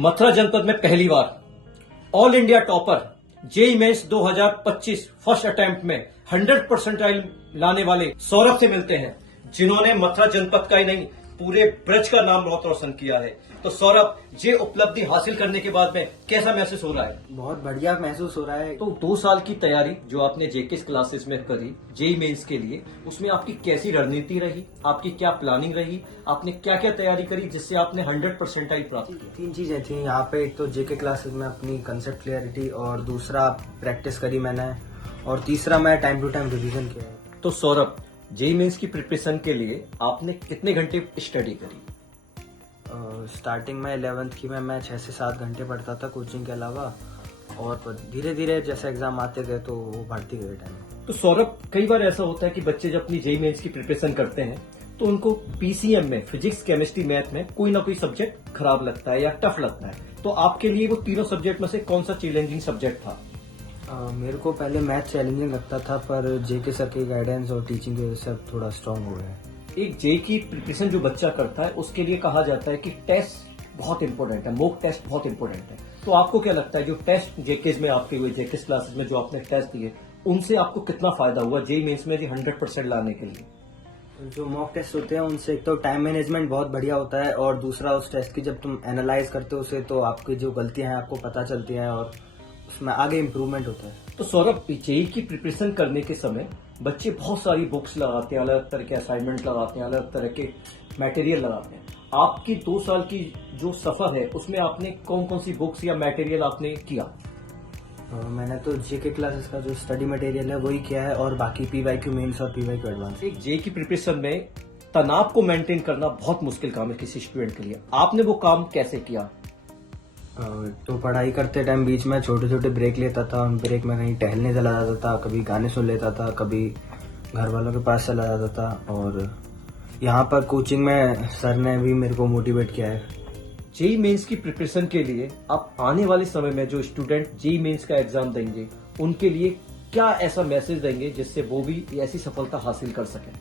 मथुरा जनपद में पहली बार all India topper JEE Mains 2025 first attempt में 100% लाने वाले सौरभ से मिलते हैं, जिन्होंने मथुरा जनपद का ही नहीं पूरे ब्रज का नाम बहुत रोशन किया है। तो सौरभ, ये उपलब्धि हासिल करने के बाद में कैसा महसूस हो रहा है? बहुत बढ़िया महसूस हो रहा है। तो 2 साल की तैयारी जो आपने जेकेएस क्लासेस में करी जेई मेंस के लिए, उसमें आपकी कैसी रणनीति रही, आपकी क्या प्लानिंग रही, आपने क्या क्या तैयारी करी जिससे आपने 100% प्राप्त किया? 3 चीजें थी यहाँ पे। एक तो जेके क्लासेस में अपनी कंसेप्ट क्लियरिटी, और दूसरा प्रैक्टिस करी मैंने, और तीसरा मैं टाइम टू टाइम रिवीजन किया। तो सौरभ, जेई मेंस की प्रिपरेशन के लिए आपने कितने घंटे स्टडी करी? स्टार्टिंग में 11th की में मैं 6 से 7 घंटे पढ़ता था कोचिंग के अलावा, और धीरे धीरे जैसे एग्जाम आते गए तो वो बढ़ती गई टाइम। तो सौरभ, कई बार ऐसा होता है कि बच्चे जब अपनी जेई मेंस की प्रिपरेशन करते हैं तो उनको पीसीएम में फिजिक्स, केमिस्ट्री, मैथ में कोई ना कोई सब्जेक्ट खराब लगता है या टफ लगता है। तो आपके लिए वो तीनों सब्जेक्ट में से कौन सा चैलेंजिंग सब्जेक्ट था? मेरे को पहले मैथ चैलेंजिंग लगता था, पर जेके सर की गाइडेंस और टीचिंग की वजह से अब थोड़ा स्ट्रांग हो गया है। एक जेई की प्रिपरेशन जो बच्चा करता है उसके लिए कहा जाता है कि टेस्ट बहुत इंपॉर्टेंट है, मॉक टेस्ट बहुत इंपॉर्टेंट है। तो आपको क्या लगता है जो टेस्ट जेकेएस में आपके हुए, जेकेएस क्लासेस में जो आपने टेस्ट दिए, उनसे आपको कितना फायदा हुआ जेई मेंस में 100% लाने के लिए? जो मॉक टेस्ट होते हैं उनसे एक तो टाइम मैनेजमेंट बहुत बढ़िया होता है, और दूसरा उस टेस्ट की जब तुम एनालाइज करते हो उसे तो आपकी जो गलतियां हैं आपको पता चलती हैं और उसमें आगे इम्प्रूवमेंट होता है। तो सौरभ, जेई की प्रिपरेशन करने के समय बच्चे बहुत सारी बुक्स लगाते हैं, अलग तरह के असाइनमेंट लगाते हैं, अलग तरह के मटेरियल लगाते हैं। आपकी 2 साल की जो सफर है उसमें आपने कौन कौन सी बुक्स या मटेरियल आपने किया? मैंने तो जेके क्लासेस का जो स्टडी मटेरियल है वही किया है, और बाकी पीवाईक्यू मेंस और पीवाईक्यू एडवांस। एक जेई की प्रिपरेशन में तनाव को मेंटेन करना बहुत मुश्किल काम है किसी स्टूडेंट के लिए। आपने वो काम कैसे किया? तो पढ़ाई करते टाइम बीच में छोटे छोटे ब्रेक लेता था, उन ब्रेक में कहीं टहलने चला जाता था, कभी गाने सुन लेता था, कभी घर वालों के पास चला जाता था, और यहाँ पर कोचिंग में सर ने भी मेरे को मोटिवेट किया है। जेई मेंस की प्रिपरेशन के लिए आप आने वाले समय में जो स्टूडेंट जेई मेंस का एग्जाम देंगे उनके लिए क्या ऐसा मैसेज देंगे जिससे वो भी ऐसी सफलता हासिल कर सकें?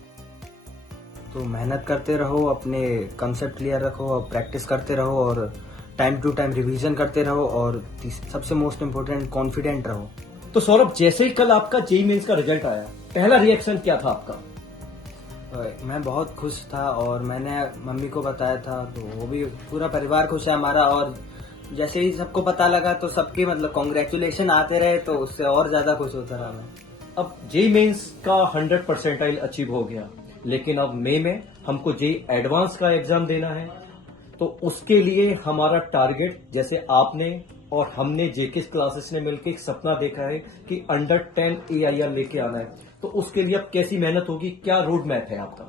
तो मेहनत करते रहो, अपने कंसेप्ट क्लियर रखो, और प्रैक्टिस करते रहो, और टाइम टू टाइम रिवीजन करते रहो, और सबसे मोस्ट इम्पोर्टेंट कॉन्फिडेंट रहो। तो सौरभ, जैसे ही कल आपका जेई मेंस का रिजल्ट आया, पहला रिएक्शन क्या था आपका? मैं बहुत खुश था, और मैंने मम्मी को बताया था, तो वो भी, पूरा परिवार खुश है हमारा। और जैसे ही सबको पता लगा तो सबके मतलब कॉन्ग्रेचुलेशन आते रहे, तो उससे और ज्यादा खुश होता रहा मैं। अब जेई मेंस का 100% अचीव हो गया, लेकिन अब मई में हमको जेई एडवांस का एग्जाम देना है। तो उसके लिए हमारा टारगेट, जैसे आपने और हमने जेकेएस क्लासेस ने मिलकर एक सपना देखा है कि अंडर 10 AIR लेके आना है, तो उसके लिए अब कैसी मेहनत होगी, क्या रोड मैप है आपका?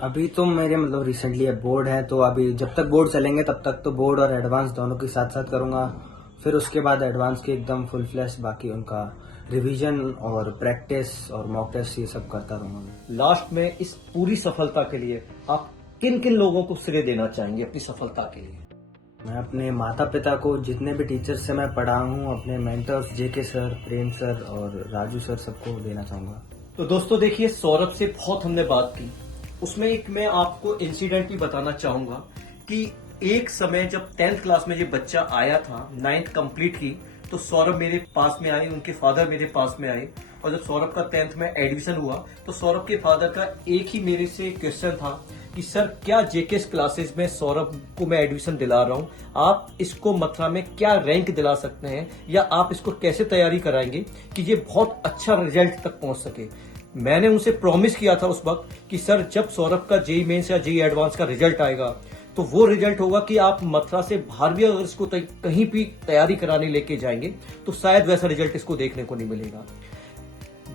अभी तो मेरे मतलब रिसेंटली बोर्ड है, तो अभी जब तक बोर्ड चलेंगे तब तक तो बोर्ड और एडवांस दोनों के साथ साथ करूंगा। फिर उसके बाद एडवांस के एकदम फुल फ्लैश बाकी उनका रिवीजन और प्रैक्टिस और मॉक टेस्ट ये सब करता रहूंगा। लास्ट में इस पूरी सफलता के लिए आप किन किन लोगों को श्रेय देना चाहेंगे अपनी सफलता के लिए? मैं अपने माता पिता को, जितने भी टीचर्स से मैं पढ़ा हूँ, अपने मेंटर्स जेके सर, प्रेम सर और राजू सर, सबको देना चाहूंगा। तो दोस्तों देखिए, सौरभ से बहुत हमने बात की, उसमें एक मैं आपको इंसिडेंट भी बताना चाहूंगा कि एक समय जब 10th क्लास में ये बच्चा आया था, 9th कंप्लीट की, तो सौरभ मेरे पास में आए, उनके फादर मेरे पास में आए, और जब सौरभ का 10th में एडमिशन हुआ तो सौरभ के फादर का एक ही मेरे से क्वेश्चन था कि सर, क्या जेकेएस क्लासेस में सौरभ को मैं एडमिशन दिला रहा हूं, आप इसको मथुरा में क्या रैंक दिला सकते हैं, या आप इसको कैसे तैयारी कराएंगे कि ये बहुत अच्छा रिजल्ट तक पहुंच सके। मैंने उनसे प्रॉमिस किया था उस वक्त कि सर, जब सौरभ का जेई मेंस या जेई एडवांस का रिजल्ट आएगा तो वो रिजल्ट होगा कि आप मथुरा से बाहर भी अगर इसको कहीं भी तैयारी कराने लेके जाएंगे तो शायद वैसा रिजल्ट इसको देखने को नहीं मिलेगा।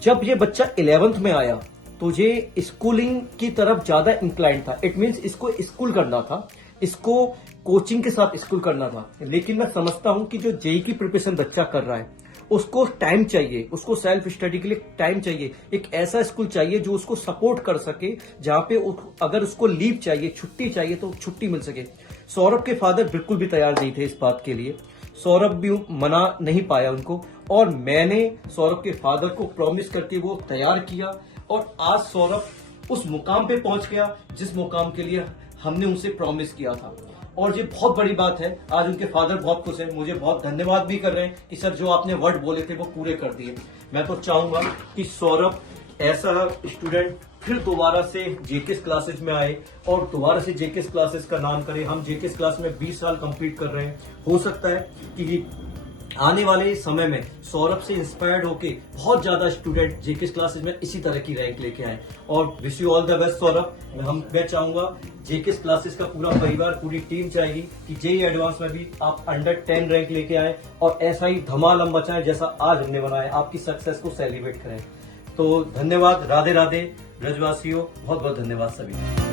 जब ये बच्चा 11th में आया तो ये स्कूलिंग की तरफ ज्यादा इंक्लाइंड था। इट मीन्स इसको स्कूल करना था, इसको कोचिंग के साथ स्कूल करना था। लेकिन मैं समझता हूं कि जो जेई की प्रिपरेशन बच्चा कर रहा है उसको टाइम चाहिए, उसको सेल्फ स्टडी के लिए टाइम चाहिए, एक ऐसा स्कूल चाहिए जो उसको सपोर्ट कर सके, जहां पे अगर उसको लीव चाहिए, छुट्टी चाहिए तो छुट्टी मिल सके। सौरभ के फादर बिल्कुल भी तैयार नहीं थे इस बात के लिए, सौरभ भी मना नहीं पाया उनको, और मैंने सौरभ के फादर को प्रॉमिस करके वो तैयार किया, और आज सौरभ उस मुकाम पे पहुंच गया जिस मुकाम के लिए हमने उनसे प्रॉमिस किया था। और ये बहुत बड़ी बात है, आज उनके फादर बहुत खुश हैं, मुझे बहुत धन्यवाद भी कर रहे हैं कि सर जो आपने वर्ड बोले थे वो पूरे कर दिए। मैं तो चाहूंगा कि सौरभ ऐसा स्टूडेंट फिर दोबारा से जेकेएस क्लासेस में आए और दोबारा से जेकेएस क्लासेस का नाम करे। हम जेकेएस क्लास में 20 साल कंप्लीट कर रहे हैं, हो सकता है कि आने वाले समय में सौरभ से इंस्पायर्ड होके बहुत ज्यादा स्टूडेंट जेकेएस क्लासेस में इसी तरह की रैंक लेके आए। और wish you all the best Saurabh. मैं चाहूंगा जेकेएस क्लासेस का पूरा परिवार, पूरी टीम चाहेगी कि जेईई एडवांस में भी आप अंडर 10 रैंक लेके आए और ऐसा ही धमाल हम मचाएं जैसा आज हमने बनाया, आपकी सक्सेस को सेलिब्रेट करें। तो धन्यवाद, राधे राधे ब्रजवासियों, बहुत बहुत धन्यवाद सभी।